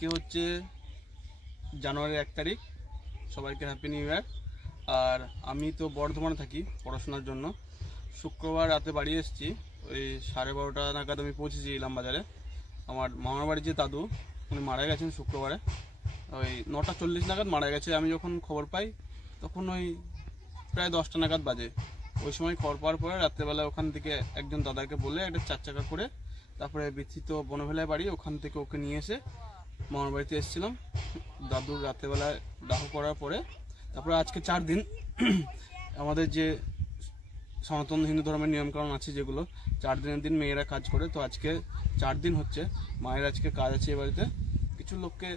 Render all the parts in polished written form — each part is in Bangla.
আজকে হচ্ছে জানুয়ারির 1 তারিখ। সবাইকে হ্যাপি নিউ ইয়ার। আর আমি তো বর্ধমানে থাকি পড়াশোনার জন্য। শুক্রবার রাতে বাড়ি এসেছি, ওই 12:30 নাগাদ আমি পৌঁছেছি ইলামবাজারে। আমার মামার বাড়ির যে দাদু, উনি মারা গেছেন শুক্রবারে, ওই 9:40 নাগাদ মারা গেছে। আমি যখন খবর পাই তখন ওই প্রায় 10টা নাগাদ বাজে। ওই সময় খবর পাওয়ার পরে রাত্রেবেলা ওখান থেকে একজন দাদাকে বলে একটা 4 চাকা করে, তারপরে বিথিত বনভেলায় বাড়ি, ওখান থেকে ওকে নিয়ে এসে মামার বাড়িতে এসেছিলাম। দাদুর রাত্রেবেলায় দাহ করার পরে তারপরে আজকে 4 দিন আমাদের যে সনাতন হিন্দু ধর্মের নিয়মকানুন আছে যেগুলো, 4 দিনের দিন মেয়েরা কাজ করে, তো আজকে 4 দিন হচ্ছে। মায়ের আজকে কাজ আছে এ বাড়িতে, কিছু লোককে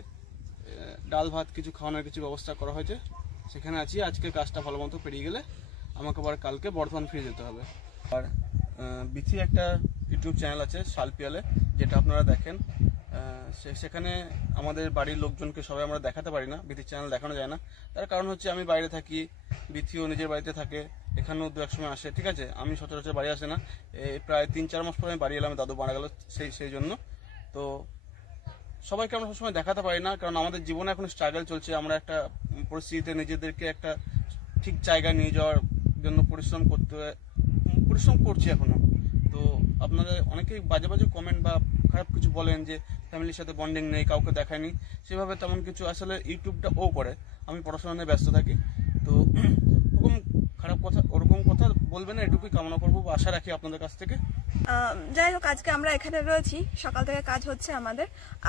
ডাল ভাত কিছু খাওয়ানোর কিছু ব্যবস্থা করা হয়েছে, সেখানে আছি। আজকে কাজটা ভালো মতো পেরিয়ে গেলে আমাকে আবার কালকে বর্ধমান ফিরে যেতে হবে। আর বিথি একটা ইউটিউব চ্যানেল আছে শালপিয়ালে, যেটা আপনারা দেখেন। সেখানে আমাদের বাড়ির লোকজনকে সবাই আমরা দেখাতে পারি না, বিথির চ্যানেল দেখানো যায় না। তার কারণ হচ্ছে আমি বাইরে থাকি, বিথিও নিজের বাড়িতে থাকে, এখানেও 2-1 সময় আসে, ঠিক আছে। আমি সচরাচর বাড়ি আসে না। প্রায় 3-4 মাস পরে আমি বাড়ি এলাম, দাদু মারা গেল সেই জন্য। তো সবাইকে আমরা সবসময় দেখাতে পারি না, কারণ আমাদের জীবনে এখন স্ট্রাগল চলছে। আমরা একটা পরিস্থিতিতে নিজেদেরকে একটা ঠিক জায়গায় নিয়ে যাওয়ার জন্য পরিশ্রম করছি এখনো। তো আপনারা অনেকেই বাজে বাজে কমেন্ট বা খারাপ কিছু বলেন যে ফ্যামিলির সাথে বন্ডিং নেই, কাউকে দেখায়নি, সেভাবে তেমন কিছু। আসলে ইউটিউবটা ও করে, আমি পড়াশোনা নিয়ে ব্যস্ত থাকি। তো ওরকম কথা বলবেন না, এটুকুই কামনা করবো বা আশা রাখি আপনাদের কাছ থেকে। যাই হোক, আজকে আমরা এখানে রয়েছি, সকাল থেকে কাজ হচ্ছে আমাদের।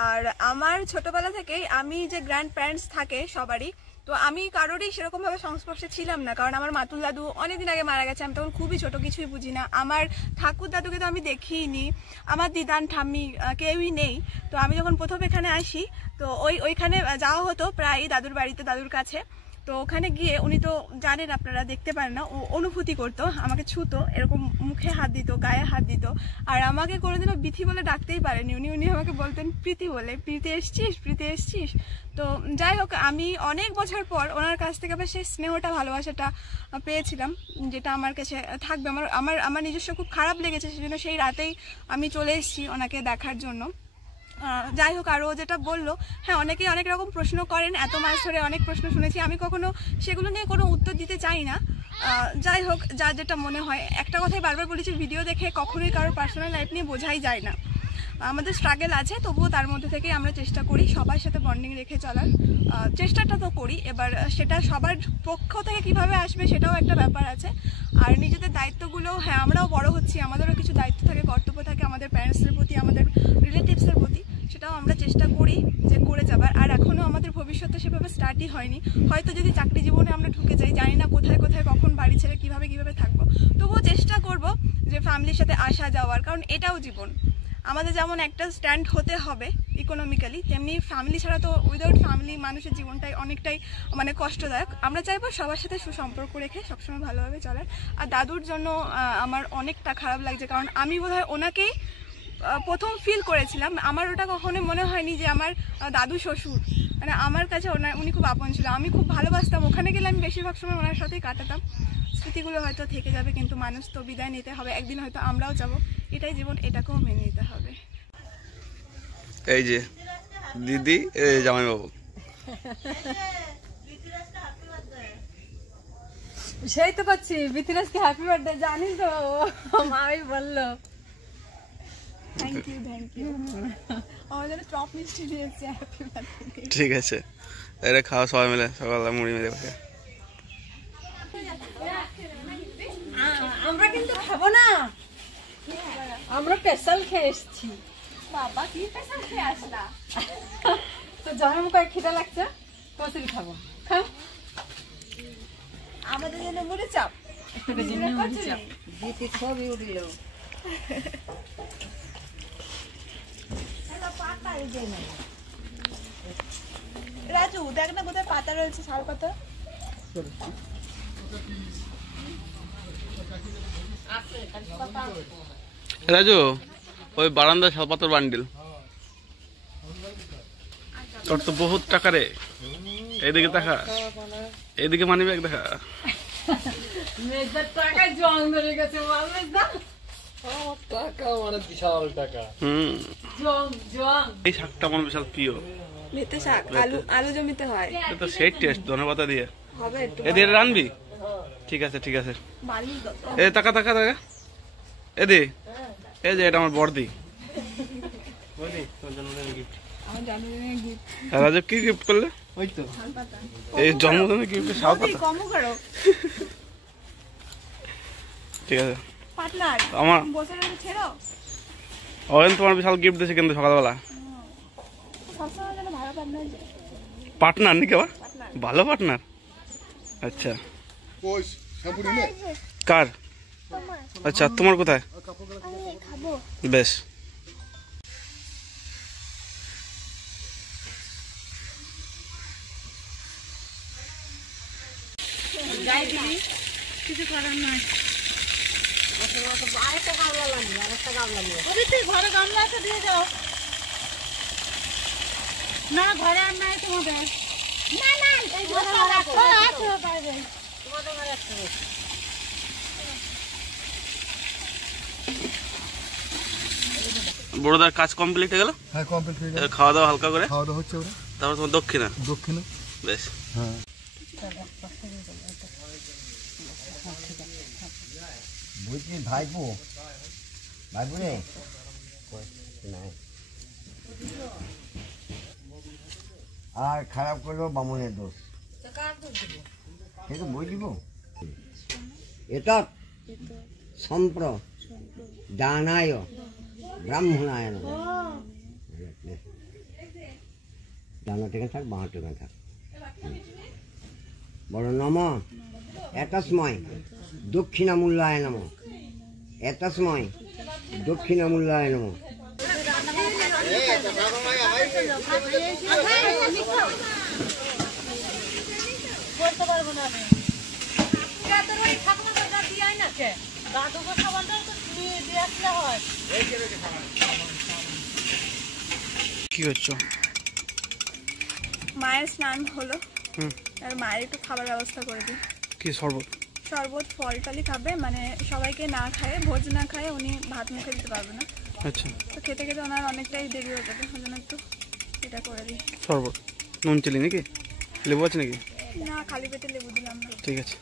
আর আমার ছোটবেলা থেকেই আমি যে গ্র্যান্ড প্যারেন্টস থাকে সবারই, তো আমি কারোরই সেরকম ভাবে সংস্পর্শে ছিলাম না, কারণ আমার মাতুল দাদু অনেকদিন আগে মারা গেছে। আমি তখন খুবই ছোট, কিছুই বুঝি না। আমার ঠাকুর দাদুকে তো আমি দেখিনি, আমার দিদান ঠাম্মি কেউই নেই। তো আমি যখন প্রথম এখানে আসি, তো ওইখানে যাওয়া হতো প্রায় দাদুর বাড়িতে, দাদুর কাছে। তো ওখানে গিয়ে উনি তো জানেন, আপনারা দেখতে পারেন না, ও অনুভূতি করতো, আমাকে ছুতো, এরকম মুখে হাত দিত, গায়ে হাত দিত। আর আমাকে কোনোদিনও বিথি বলে ডাকতেই পারেনি উনি আমাকে বলতেন প্রীতি বলে, প্রীতি এসছিস। তো যাই হোক, আমি অনেক বছর পর ওনার কাছ থেকে আবার সেই স্নেহটা, ভালোবাসাটা পেয়েছিলাম, যেটা আমার কাছে থাকবে। আমার নিজস্ব খুব খারাপ লেগেছে, সেজন্য সেই রাতেই আমি চলে এসেছি ওনাকে দেখার জন্য। যাই হোক, আরও যেটা বললো, হ্যাঁ, অনেকেই অনেক রকম প্রশ্ন করেন, এত মাস ধরে অনেক প্রশ্ন শুনেছি, আমি কখনো সেগুলো নিয়ে কোনো উত্তর দিতে চাই না। যাই হোক, যার যেটা মনে হয়, একটা কথাই বারবার বলেছি, ভিডিও দেখে কখনোই কারোর পার্সোনাল লাইফ নিয়ে বোঝাই যায় না। আমাদের স্ট্রাগল আছে, তবুও তার মধ্যে থেকেই আমরা চেষ্টা করি সবার সাথে বন্ডিং রেখে চলার। চেষ্টাটা তো করি, এবার সেটা সবার পক্ষ থেকে কিভাবে আসবে সেটাও একটা ব্যাপার আছে। আর নিজেদের দায়িত্বগুলো, হ্যাঁ, আমরাও বড় হচ্ছি, আমাদেরও কিছু দায়িত্ব থাকে, কর্তব্য থাকে আমাদের প্যারেন্টসদের প্রতি, আমাদের রিলেটিভসের প্রতি, সেটাও আমরা চেষ্টা করি যে করে যাবার। আর এখনও আমাদের ভবিষ্যতে সেভাবে স্টার্টই হয়নি। হয়তো যদি চাকরি জীবনে আমরা ঢুকে যাই, জানি না কোথায় কখন বাড়ি ছেড়ে কিভাবে থাকবো, তবুও চেষ্টা করব যে ফ্যামিলির সাথে আসা যাওয়ার, কারণ এটাও জীবন। আমাদের যেমন একটা স্ট্যান্ড হতে হবে ইকোনমিক্যালি, তেমনি ফ্যামিলি ছাড়া তো, উইদাউট ফ্যামিলি মানুষের জীবনটাই অনেকটাই কষ্টদায়ক। আমরা চাইবো সবার সাথে সুসম্পর্ক রেখে সবসময় ভালোভাবে চলার। আর দাদুর জন্য আমার অনেকটা খারাপ লাগছে, কারণ আমি বোধহয় ওনাকেই প্রথম ফিল করেছিলাম। আমার ওটা কখনো মনে হয়নি যে আমার দাদু শ্বশুর, আমার কাছে উনি খুব আপন ছিল, আমি খুব ভালোবাসতাম। ওখানে গেলে আমি বেশিরভাগ সময় ওনার সাথেই কাটাতাম। স্মৃতিগুলো হয়তো থেকে যাবে, কিন্তু মানুষ তো বিদায় নিতে হবে, একদিন হয়তো আমরাও যাব, এটাই জীবন, এটাকেও মেনে নিতে হবে। এই যে দিদি, জামাইবাবু, সেই তো পাচ্ছি, বিথিরাজকে হ্যাপি বার্থডে, জানি তো, মাই বললো। Thank you. আমাদের টপ মিষ্টি দিয়েছে, হ্যাপি বার্থডে। ঠিক আছে, এটা খাওয়া সবাই মিলে, সকালে মুড়ি মেরে। আমরা কিন্তু খাবো না, আমরা স্পেশাল খেয়ে এসছি। বাবা, কি স্পেশাল খেয়ে আসলা? তো জন্ম করে খিদে লাগছে, কচুরি খাবো, খাও। আমাদের জন্য মুড়ি চাপ, ছবি উঠল। রাজু, দেখ না কোথায় পাতা রয়েছে, শাল পাতা। রাজু, ওই বারান্দায় শালপাতার বান্ডিল, তোর তো বহুত টাকা রে। এইদিকে দেখা, এইদিকে মানি ব্যাগ দেখা। টাকা জং ধরে গেছে, টাকা মানে বিশাল টাকা। এই শাকটা আমার বিশাল প্রিয়। মেথি শাক আলু আলু জমিতে হয়। এটা তো সেই টেস্ট ধনেপাতা দিয়ে হবে একটু। এদের রানবি? ঠিক আছে ঠিক আছে। বালি এ টাকা টাকা টাকা এদি এই যে এটা আমার বড়দি। বড়দি তোর জন্মদিনের গিফট। আমার জন্মদিনের গিফট। রাজব কি গিফট করলে? ওই তো এই জন্মদিনের গিফট শাল পাতা। কম করো। ঠিক আছে পার্টনার আমার বসে রইলে ছেড়ো। অয়ন তোমার বিশাল গিফট দিয়েছে কিন্তু সকালবেলা। সবসময় যেন ভালো পার্টনার। পার্টনার নাকি আবার? ভালো পার্টনার। আচ্ছা কার? আচ্ছা তোমার কোথায়? বেশ কিছু করার নাই। ঘরে গামলা আছে দিয়ে যাও। না ঘরে আর নাই তোমাদের। বড়দার কাজ কমপ্লিট হয়ে গেল? হ্যাঁ কমপ্লিট হয়ে গেল। খাওয়া দাওয়া হালকা করে খাওয়া দাওয়া হচ্ছে ওরা। তারপর তোমার দক্ষিণা। দক্ষিণে বেশ হ্যাঁ। বুঝলি ভাইপো ভাইপো রে নাই আর খারাপ করলেও বামুনের দোষ সে তো বই দিব এটা সম্প্র দানায় ব্রাহ্মণায় ডানা টেকে থাক বাঁ টেকে থাক বড় নম এতস্ময় দক্ষিণামূল্যায় নম এতস্ময় দক্ষিণামূল্যায় নম করতে পারবো না আমি। ঠাকুমা বাজার দিয়ে আয় না কে দাদুকে খাবারটা তো দিয়ে আসলে হয়। কি করছো? মায়ের স্নান হলো আর মায়ের একটু খাবার ব্যবস্থা করে দিই। কি শরবত? শরবত ফল টলই খাবে, মানে সবাইকে না খায় ভোজ না খায় উনি ভাত মুখে দিতে পারবে না। আচ্ছা তো খেতে খেতে ওনার অনেকটাই দেরি হয়ে যাবে, ওই জন্য একটু এটা করে দিই। শরবত নুন চিলি নাকি? লেবু আছে নাকি? না খালি পেটে লেবু দিলাম না। ঠিক আছে।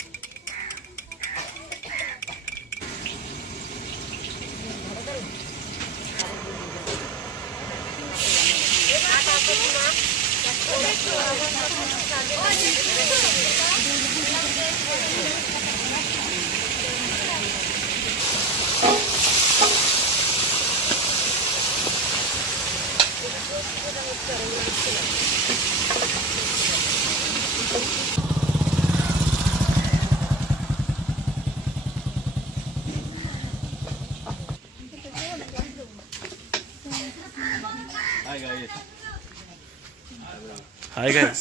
Hi guys.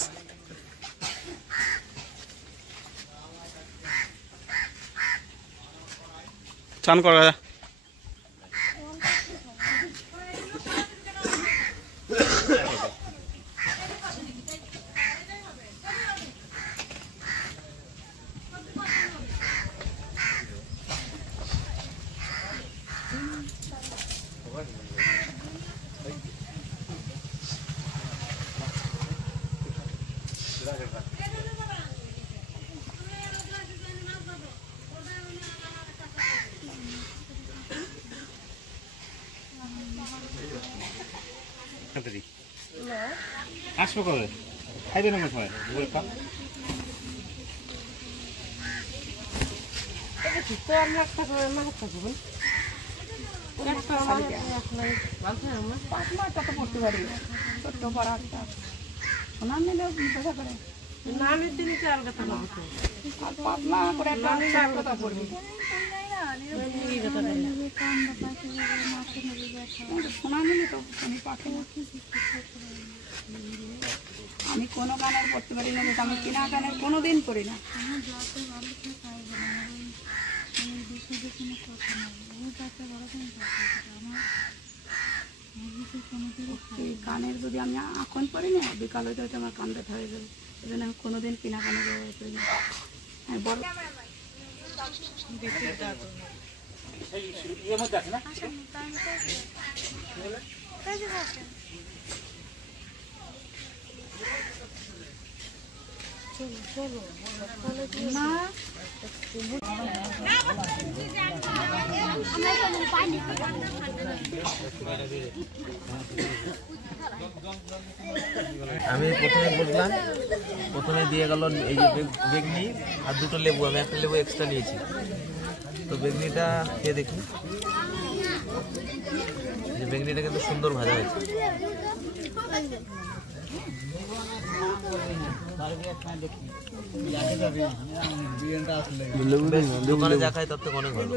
চান করা আসবো কবে? খাইবে না সময় আমি কোনো গানের করতে পারি না, আমি কিনা গানের কোনোদিন করি না। গানের যদি আমি এখন করি না, বিকাল হইতে হয়তো আমার কান ব্যথা হয়ে যাবে, এই জন্য আমি কোনোদিন কিনা গানের ব্যবহার করি না। হ্যাঁ বড় আমি প্রথমে বসলাম, প্রথমে দিয়ে গেল এই যে বেগনি আর দুটো লেবু, আমি একটা লেবু এক্সট্রা নিয়েছি। তো বেগনিটা খেয়ে দেখি, বেগনিটা কিন্তু সুন্দর ভাজা হয়েছে। দোকানে যা খাই তার থেকে অনেক ভালো,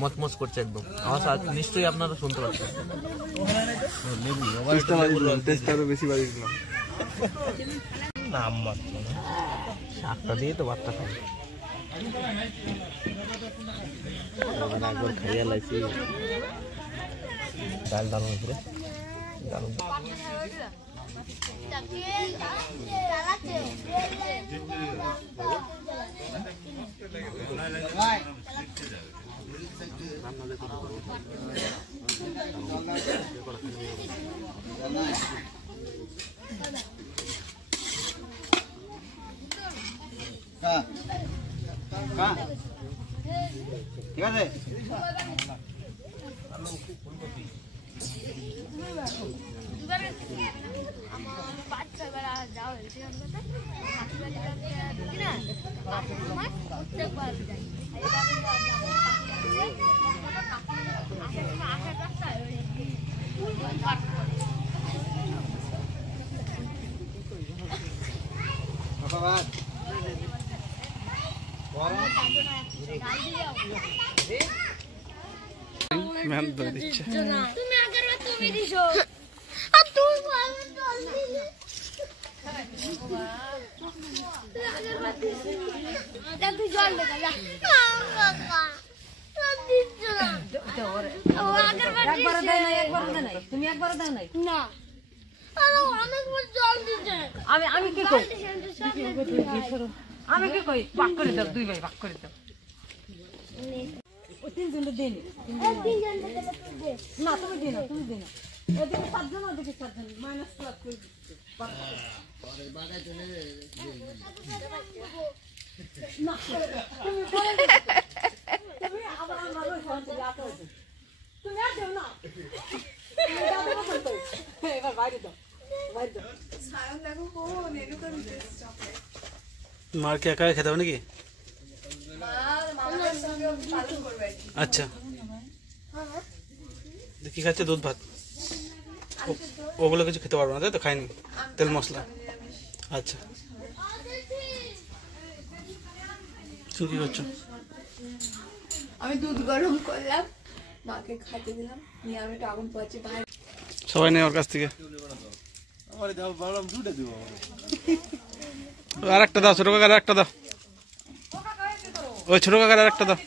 মচমচ করছে একদম। আমার নিশ্চয়ই আপনারা শুনতে পাচ্ছেন। শাকটা দিয়ে তো ভাতটা খাই, একবার খাইয়া লাগছি। ডাল দারুণ উপরে দারুণ। ঠিক আছে, ম্যাম ধরে দিচ্ছে। তুমি আগের বার তুমি দিছো আর তুই জল দিলি, তুই জল দে যা। তুমি একবার দাও নাই না অনেকবার জল দিচ্ছে। আমি কি কই আমি কি কই ভাগ করে দাও, দুই ভাই ভাগ করে দাও। তিনজনে দিন না, তুমি দিন তুমি দিন। এদিকে 7 জন, ওদিকে 7 জন, মাইনাস প্লাস করে তুমি আবার আমার তুমি আর দেও না, এবার বাইরে দাও, বাইরে দাও। সায়ন দেখো কোন এরকম চকলেট মার কি একা খেতে হবে নাকি? মামার সঙ্গে পালন করবে। আচ্ছা, কি খাচ্ছে? দুধ ভাত, ওগুলো কিছু খেতে পারবো না, তাই তো? খাইনি তেল মশলা। আচ্ছা, তুমি কি করছো? আমি দুধ গরম করলাম, মাকে খাইতে দিলাম, নিয়ে আমি একটু আগুন পোয়াচ্ছি বাইরে। সবাই নেই ওর কাছ থেকে। আর একটা দাও, ছোট কাকার একটা দাও, ওই ছোট কাকার আর একটা দাও।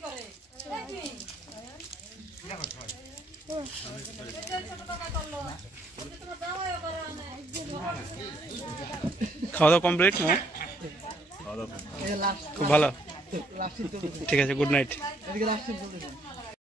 খাওয়া দাওয়া কমপ্লিট? খুব ভালো, ঠিক আছে, গুড নাইট।